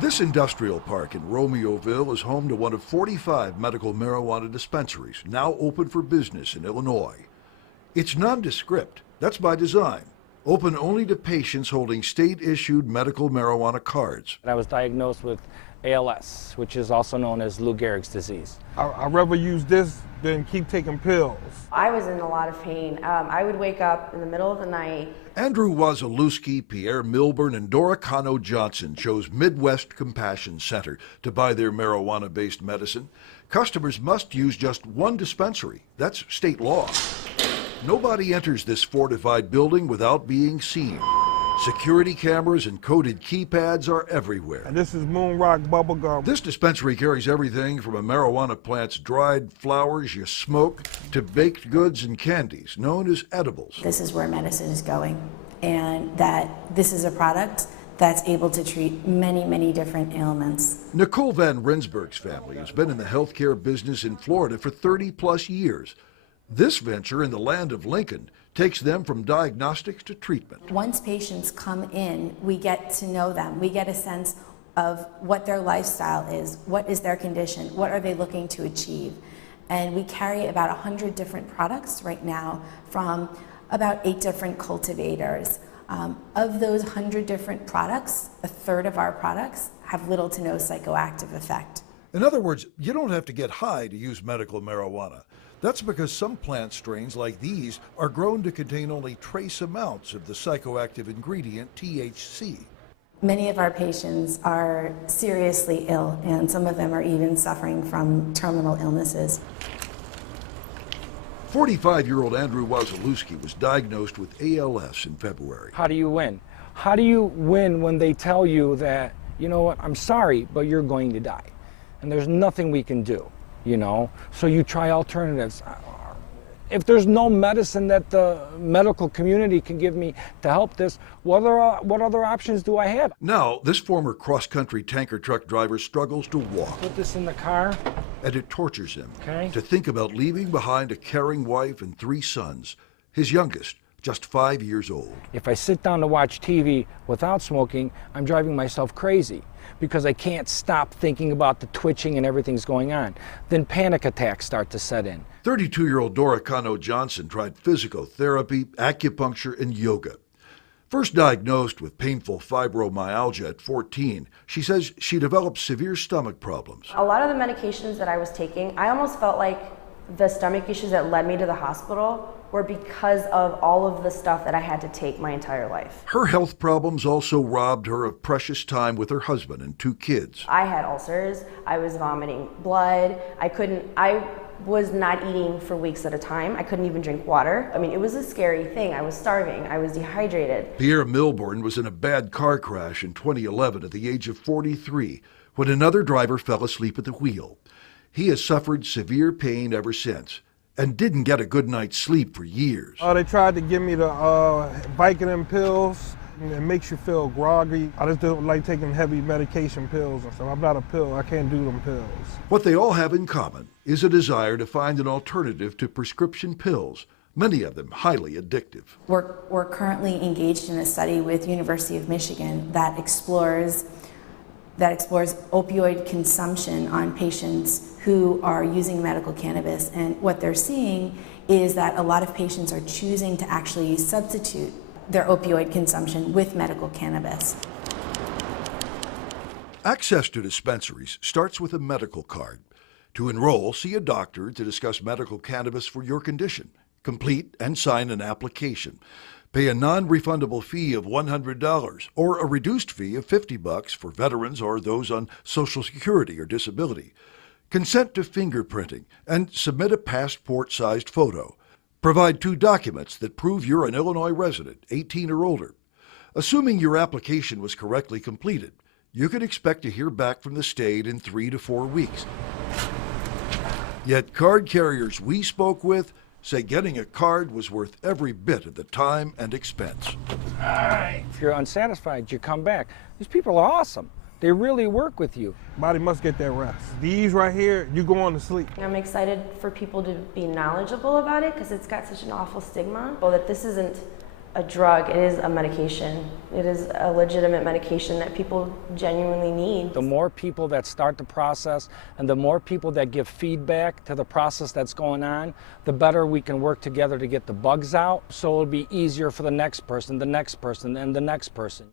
This industrial park in Romeoville is home to one of 45 medical marijuana dispensaries now open for business in Illinois. It's nondescript, that's by design, open only to patients holding state-issued medical marijuana cards. I was diagnosed with ALS, which is also known as Lou Gehrig's disease. I'd rather use this than keep taking pills. I was in a lot of pain. I would wake up in the middle of the night. Andrew Wazalewski, Pierre Milburn, and Dora Cano Johnson chose Midwest Compassion Center to buy their marijuana-based medicine. Customers must use just one dispensary. That's state law. Nobody enters this fortified building without being seen. Security cameras and coded keypads are everywhere. And this is Moon Rock bubblegum. This dispensary carries everything from a marijuana plant's dried flowers you smoke to baked goods and candies known as edibles. This is where medicine is going, and that this is a product that's able to treat many, many different ailments. Nicole Van Rensburg's family has been in the healthcare business in Florida for 30+ years. This venture in the land of Lincoln takes them from diagnostics to treatment. Once patients come in, we get to know them. We get a sense of what their lifestyle is, what is their condition, what are they looking to achieve. And we carry about 100 different products right now from about 8 different cultivators. Of those 100 different products, a third of our products have little to no psychoactive effect. In other words, you don't have to get high to use medical marijuana. That's because some plant strains like these are grown to contain only trace amounts of the psychoactive ingredient THC. Many of our patients are seriously ill, and some of them are even suffering from terminal illnesses. 45-year-old Andrew Wazalewski was diagnosed with ALS in February. How do you win? How do you win when they tell you that, you know what, I'm sorry, but you're going to die, and there's nothing we can do? You know, so you try alternatives. If there's no medicine that the medical community can give me to help this, what other options do I have? Now, this former cross-country tanker truck driver struggles to walk. Put this in the car. And it tortures him Okay. to think about leaving behind a caring wife and 3 sons, his youngest just 5 years old. If I sit down to watch TV without smoking, I'm driving myself crazy because I can't stop thinking about the twitching and everything's going on. Then panic attacks start to set in. 32-year-old Dora Cano Johnson tried physical therapy, acupuncture, and yoga. First diagnosed with painful fibromyalgia at 14, she says she developed severe stomach problems. A lot of the medications that I was taking, I almost felt like the stomach issues that led me to the hospital were because of all of the stuff that I had to take my entire life. Her health problems also robbed her of precious time with her husband and 2 kids. I had ulcers, I was vomiting blood, I was not eating for weeks at a time. I couldn't even drink water. I mean, it was a scary thing. I was starving, I was dehydrated. Pierre Milburn was in a bad car crash in 2011 at the age of 43 when another driver fell asleep at the wheel. He has suffered severe pain ever since and didn't get a good night's sleep for years. They tried to give me the Vicodin pills. It makes you feel groggy. I just don't like taking heavy medication pills and stuff. I'm not a pill, I can't do them pills. What they all have in common is a desire to find an alternative to prescription pills, many of them highly addictive. We're currently engaged in a study with University of Michigan that explores opioid consumption on patients who are using medical cannabis. And what they're seeing is that a lot of patients are choosing to actually substitute their opioid consumption with medical cannabis. Access to dispensaries starts with a medical card. To enroll, see a doctor to discuss medical cannabis for your condition. Complete and sign an application. Pay a non-refundable fee of $100 or a reduced fee of $50 for veterans or those on Social Security or disability. Consent to fingerprinting and submit a passport-sized photo. Provide 2 documents that prove you're an Illinois resident, 18 or older. Assuming your application was correctly completed, you can expect to hear back from the state in 3 to 4 weeks. Yet card carriers we spoke with say getting a card was worth every bit of the time and expense. All right. If you're unsatisfied, you come back. These people are awesome. They really work with you. Body must get that rest. These right here, you go on to sleep. I'm excited for people to be knowledgeable about it because it's got such an awful stigma. Well, that this isn't a drug, it is a medication. It is a legitimate medication that people genuinely need. The more people that start the process and the more people that give feedback to the process that's going on, the better we can work together to get the bugs out, so it'll be easier for the next person, and the next person.